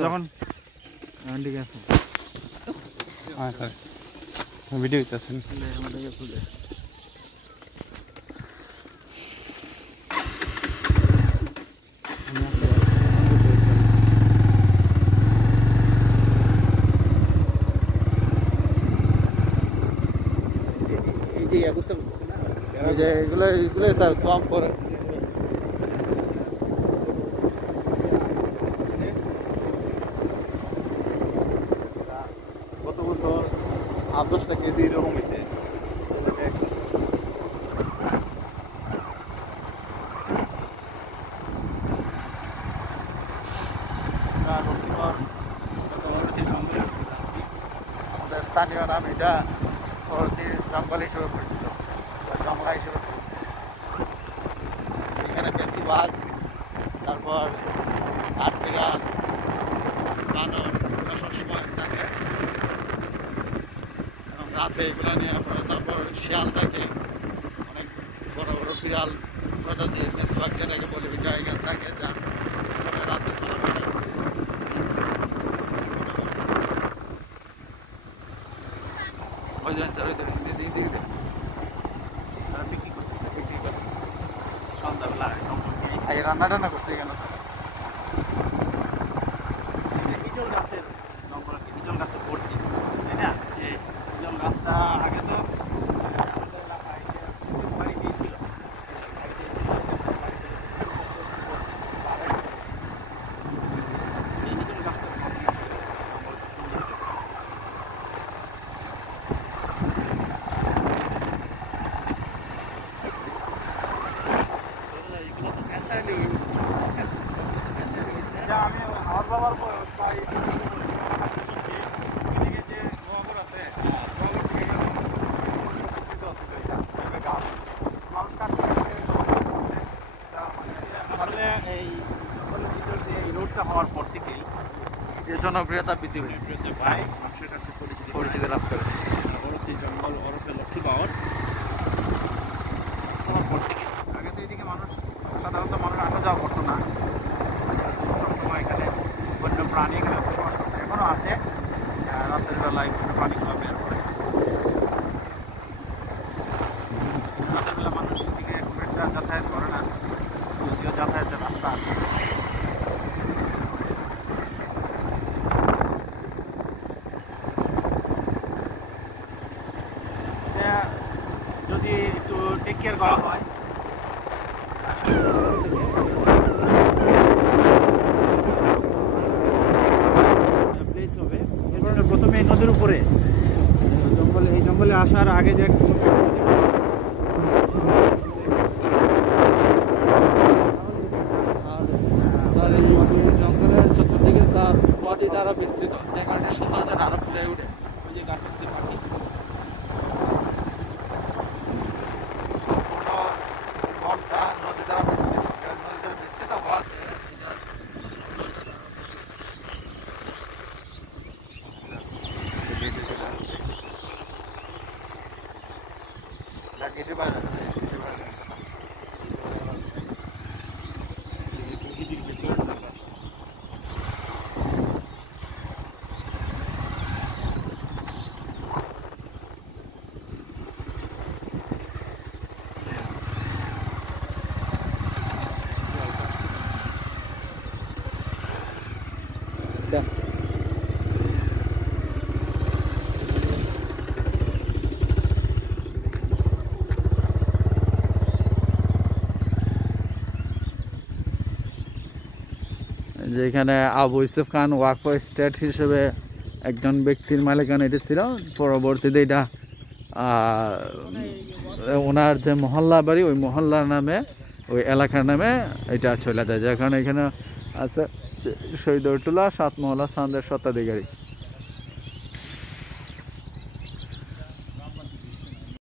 যখন ঠিক আছে ভিডিও দিতেছেন এগুলো স্যার সোয়াম্প ফরেস্ট গত বছর 8-10টা কেজি এরকম হয়েছে আমাদের স্থানীয় নাম এটা শহরটি জঙ্গল হিসেবে পরিচিত জঙ্গলা হিসেবে এখানে বেশি বাঘ তারপর কাঠবিড়াল বানর সবসময় থাকে এবং রাতে এগুলো নিয়ে তারপর শিয়াল থাকে অনেক বড় বড় বিড়াল প্রজাতি বেশিরভাগ যেটাকে বলি জায়গা থাকে যা রাতে রান্না টান্না করছে কেন হিজল গাছের জঙ্গল হিজল গাছের ভর্তি তাই না হিজল গাছটা আগে তো আমাদের এলাকায় বাড়ি দিয়েছিল এই হিজল গাছটা আমি আমার বাবার প্রায় যে গোবর আছে আসলে এই রোডটা হওয়ার পর থেকেই যে জনপ্রিয়তা বৃদ্ধি পেয়েছে ভাই মানুষের কাছে পরিচিতি লাভ করে পরবর্তী জঙ্গল ওরফে লক্ষ্মী পাওয়ার হওয়ার পর থেকে আগে তো এদিকে মানুষ সাধারণত মানুষ আসা যাওয়া করতো না সবসময় এখানে বন্য প্রাণী এখানে বসবাস করতো এখনও আছে রাতের বেলায় বন্য প্রাণীগুলো বের করে রাতের বেলা মানুষ এদিকে খুব একটা যাতায়াত করে না যদিও যাতায়াতের রাস্তা আছে যদি একটু টেক কেয়ার করা হয় প্লেস হবে এর কারণে প্রথমে এই নদীর উপরে এই জঙ্গলে আসার আগে যে জঙ্গলের চতুর্দিকে স্যার স্পটই দ্বারা বিস্তৃত যে কারণে সৌন্দর্য আরো ফুলে উঠে ওই যে গাছের যে পাখি নদী দ্বারা বিস্তৃত নদীতে বিস্তৃত হওয়ার যেখানে আবু ইউসুফ খান ওয়াকফ স্টেট হিসেবে একজন ব্যক্তির মালিকানা এটি ছিল পরবর্তীতে এটা ওনার যে মহল্লা বাড়ি ওই মহল্লার নামে ওই এলাকার নামে এটা চলে যায় যেখানে এখানে আছে শহীদুল্লাহ 7 মহল্লা সান্দের স্বত্বাধিকারী